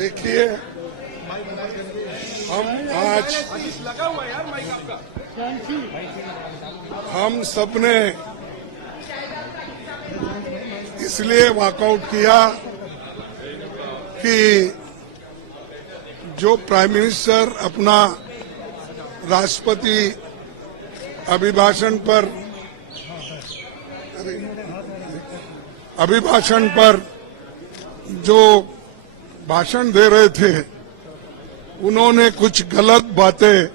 देखिए, हम आज हम सबने इसलिए वॉकआउट किया कि जो प्राइम मिनिस्टर अपना राष्ट्रपति अभिभाषण पर जो भाषण दे रहे थे, उन्होंने कुछ गलत बातें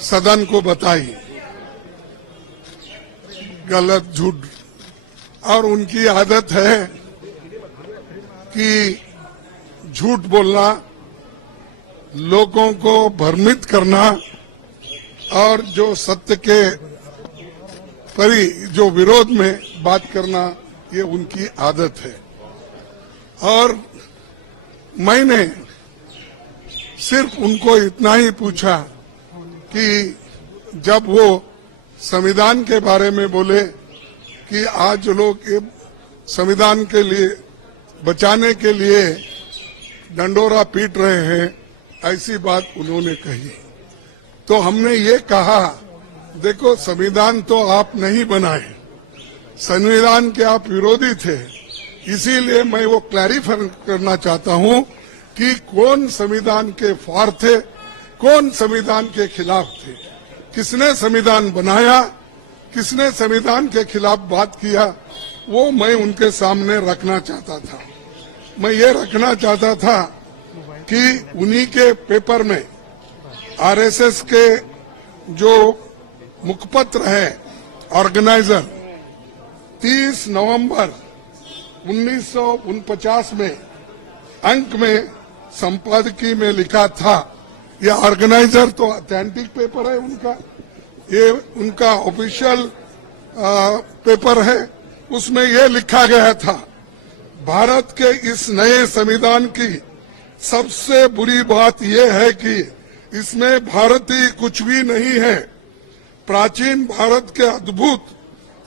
सदन को बताई, गलत झूठ, और उनकी आदत है कि झूठ बोलना, लोगों को भ्रमित करना और जो सत्य के जो विरोध में बात करना, ये उनकी आदत है। और मैंने सिर्फ उनको इतना ही पूछा कि जब वो संविधान के बारे में बोले कि आज लोग संविधान के लिए बचाने के लिए डंडोरा पीट रहे हैं, ऐसी बात उन्होंने कही, तो हमने ये कहा, देखो संविधान तो आप नहीं बनाए, संविधान के आप विरोधी थे, इसीलिए मैं वो क्लैरिफाई करना चाहता हूं कि कौन संविधान के फॉर थे, कौन संविधान के खिलाफ थे, किसने संविधान बनाया, किसने संविधान के खिलाफ बात किया, वो मैं उनके सामने रखना चाहता था। मैं ये रखना चाहता था कि उन्हीं के पेपर में आरएसएस के जो मुखपत्र है ऑर्गेनाइजर 30 नवंबर 1949 में अंक में संपादकीय में लिखा था, ये ऑर्गेनाइजर तो ऑथेंटिक पेपर है उनका, ये उनका ऑफिशियल पेपर है, उसमें ये लिखा गया था, भारत के इस नए संविधान की सबसे बुरी बात यह है कि इसमें भारतीय कुछ भी नहीं है, प्राचीन भारत के अद्भुत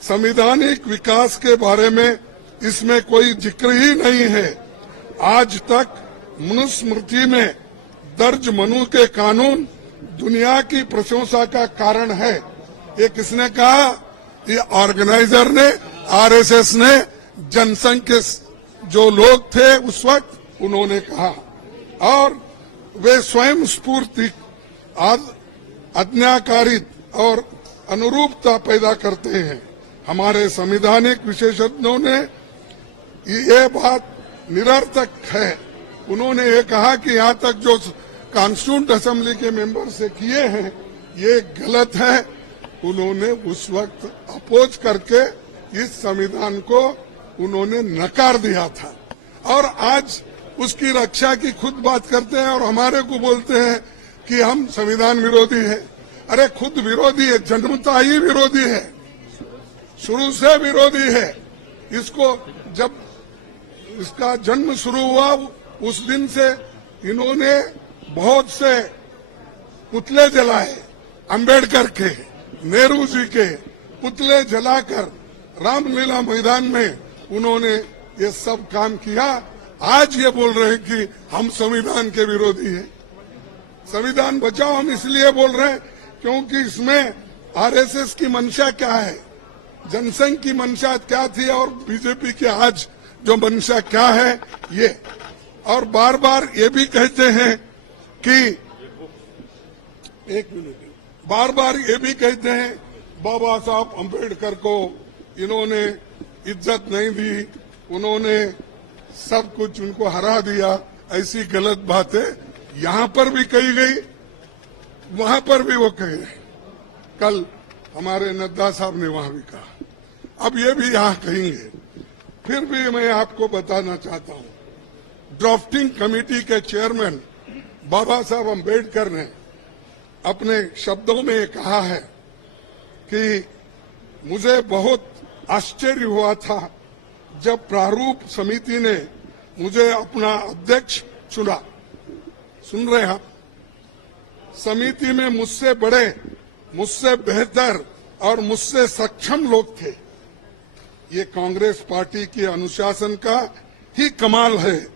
संवैधानिक विकास के बारे में इसमें कोई जिक्र ही नहीं है। आज तक मनुस्मृति में दर्ज मनु के कानून दुनिया की प्रशंसा का कारण है। ये किसने कहा? ये ऑर्गेनाइजर ने, आरएसएस ने, जनसंघ के जो लोग थे उस वक्त उन्होंने कहा, और वे स्वयं स्फूर्ति आज्ञाकारित और अनुरूपता पैदा करते हैं। हमारे संवैधानिक विशेषज्ञों ने ये बात निरर्थक है। उन्होंने ये कहा कि यहाँ तक जो कॉन्स्टिट्यूंट असेंबली के मेंबर से किए हैं ये गलत है। उन्होंने उस वक्त अपोज करके इस संविधान को उन्होंने नकार दिया था, और आज उसकी रक्षा की खुद बात करते हैं और हमारे को बोलते हैं कि हम संविधान विरोधी है। अरे खुद विरोधी है, जन्मता ही विरोधी है, शुरू से विरोधी है। इसको जब इसका जन्म शुरू हुआ उस दिन से इन्होंने बहुत से पुतले जलाए, अंबेडकर के, नेहरू जी के पुतले जलाकर रामलीला मैदान में उन्होंने ये सब काम किया। आज ये बोल रहे हैं कि हम संविधान के विरोधी हैं। संविधान बचाओ हम इसलिए बोल रहे हैं क्योंकि इसमें आरएसएस की मंशा क्या है, जनसंघ की मंशा क्या थी और बीजेपी की आज जो मंशा क्या है ये। और बार बार ये भी कहते हैं कि बार बार ये भी कहते हैं बाबा साहब अम्बेडकर को इन्होंने इज्जत नहीं दी, उन्होंने सब कुछ उनको हरा दिया। ऐसी गलत बातें यहाँ पर भी कही गई, वहां पर भी वो कहे। कल हमारे नड्डा साहब ने वहां भी कहा, अब ये भी यहाँ कहेंगे। फिर भी मैं आपको बताना चाहता हूँ, ड्राफ्टिंग कमेटी के चेयरमैन बाबा साहब अम्बेडकर ने अपने शब्दों में कहा है कि मुझे बहुत आश्चर्य हुआ था जब प्रारूप समिति ने मुझे अपना अध्यक्ष चुना। सुन रहे हैं आप? समिति में मुझसे बड़े, मुझसे बेहतर और मुझसे सक्षम लोग थे। ये कांग्रेस पार्टी के अनुशासन का ही कमाल है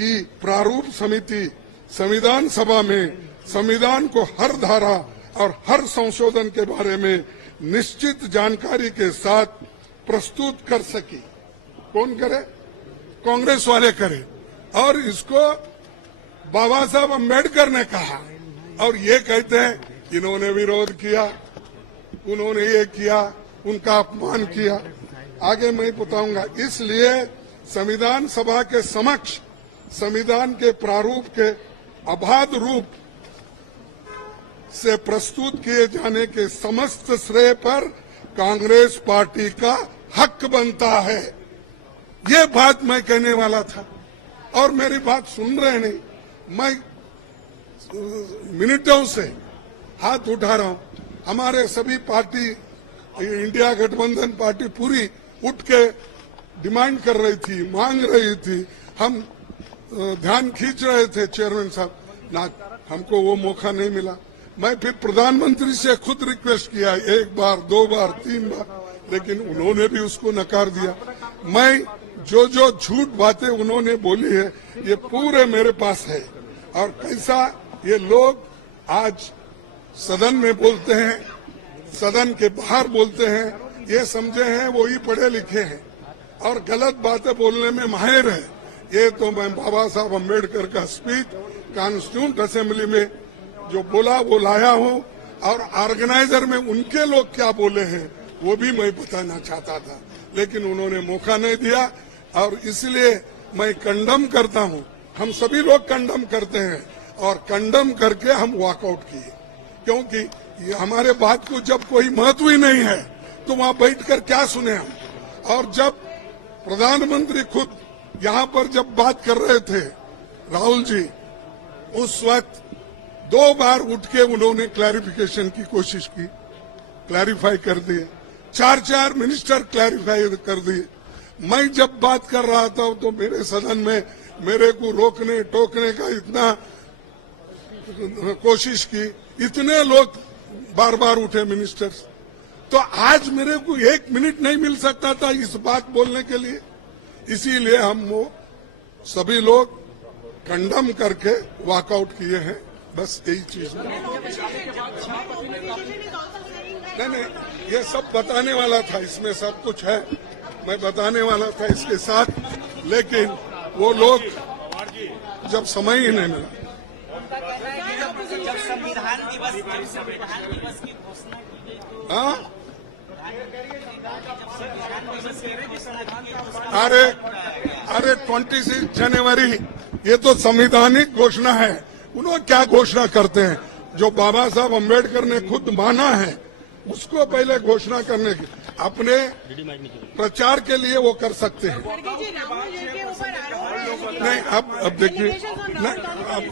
की प्रारूप समिति संविधान सभा में संविधान को हर धारा और हर संशोधन के बारे में निश्चित जानकारी के साथ प्रस्तुत कर सकी। कौन करे? कांग्रेस वाले करे। और इसको बाबा साहब अम्बेडकर ने कहा और ये कहते हैं इन्होंने विरोध किया, उन्होंने ये किया, उनका अपमान किया। आगे मैं बताऊंगा। इसलिए संविधान सभा के समक्ष संविधान के प्रारूप के अबाध रूप से प्रस्तुत किए जाने के समस्त श्रेय पर कांग्रेस पार्टी का हक बनता है। ये बात मैं कहने वाला था और मेरी बात सुन रहे नहीं। मैं मिनटों से हाथ उठा रहा हूं। हमारे सभी पार्टी, इंडिया गठबंधन पार्टी पूरी उठ के डिमांड कर रही थी, मांग रही थी। हम ध्यान खींच रहे थे चेयरमैन साहब, ना हमको वो मौका नहीं मिला। मैं फिर प्रधानमंत्री से खुद रिक्वेस्ट किया, 1 बार 2 बार 3 बार, लेकिन उन्होंने भी उसको नकार दिया। मैं जो झूठ बातें उन्होंने बोली है ये पूरे मेरे पास है। और कैसा ये लोग आज सदन में बोलते हैं, सदन के बाहर बोलते हैं, ये समझे हैं वो ही पढ़े लिखे हैं और गलत बातें बोलने में माहिर है। ये तो मैं बाबा साहब अम्बेडकर का स्पीच कॉन्स्टिट्यूंट असेंबली में जो बोला वो लाया हूं और ऑर्गेनाइजर में उनके लोग क्या बोले हैं वो भी मैं बताना चाहता था, लेकिन उन्होंने मौका नहीं दिया। और इसलिए मैं कंडम करता हूं, हम सभी लोग कंडम करते हैं और कंडम करके हम वॉकआउट किए, क्योंकि हमारे बात को जब कोई महत्व ही नहीं है तो वहां बैठकर क्या सुने हम। और जब प्रधानमंत्री खुद यहां पर जब बात कर रहे थे राहुल जी, उस वक्त 2 बार उठ के उन्होंने क्लैरिफिकेशन की कोशिश की, क्लैरिफाई कर दिए। 4 मिनिस्टर क्लैरिफाई कर दिए। मैं जब बात कर रहा था तो मेरे सदन में मेरे को रोकने टोकने का इतना कोशिश की, इतने लोग बार बार उठे मिनिस्टर्स। तो आज मेरे को 1 मिनट नहीं मिल सकता था इस बात बोलने के लिए। इसीलिए हम वो सभी लोग कंडम करके वॉकआउट किए हैं। बस यही चीज नहीं, ये सब बताने वाला था, इसमें सब कुछ है, मैं बताने वाला था इसके साथ, लेकिन वो लोग जब समय ही नहीं मिला। जब संविधान दिवस की घोषणा की गई तो हाँ, अरे 26 जनवरी ये तो संवैधानिक घोषणा है। उन्होंने क्या घोषणा करते हैं? जो बाबा साहब अम्बेडकर ने खुद माना है उसको पहले घोषणा करने की, अपने प्रचार के लिए वो कर सकते हैं। नहीं, अब देखिए, अब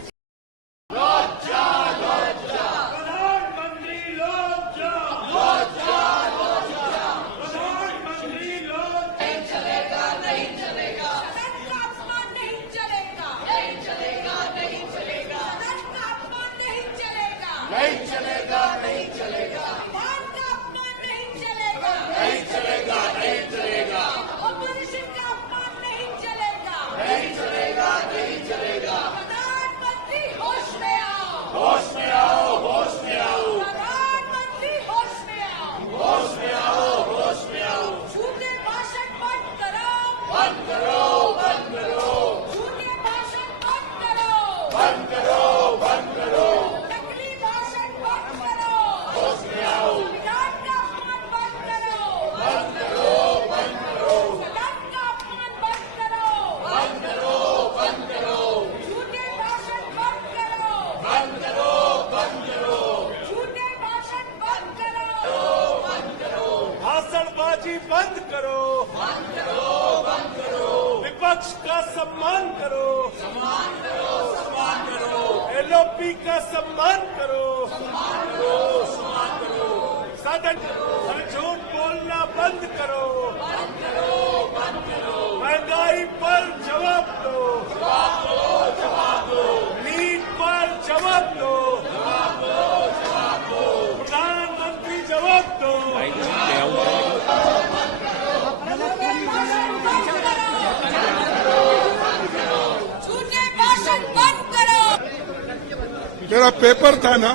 बंद करो, विपक्ष का सम्मान करो, एलओपी का सम्मान करो, सदन झूठ बोलना बंद करो, महंगाई पर जवाब दो, नीट पर जवाब दो, प्रधानमंत्री जवाब दो। झूठे मेरा पेपर था ना,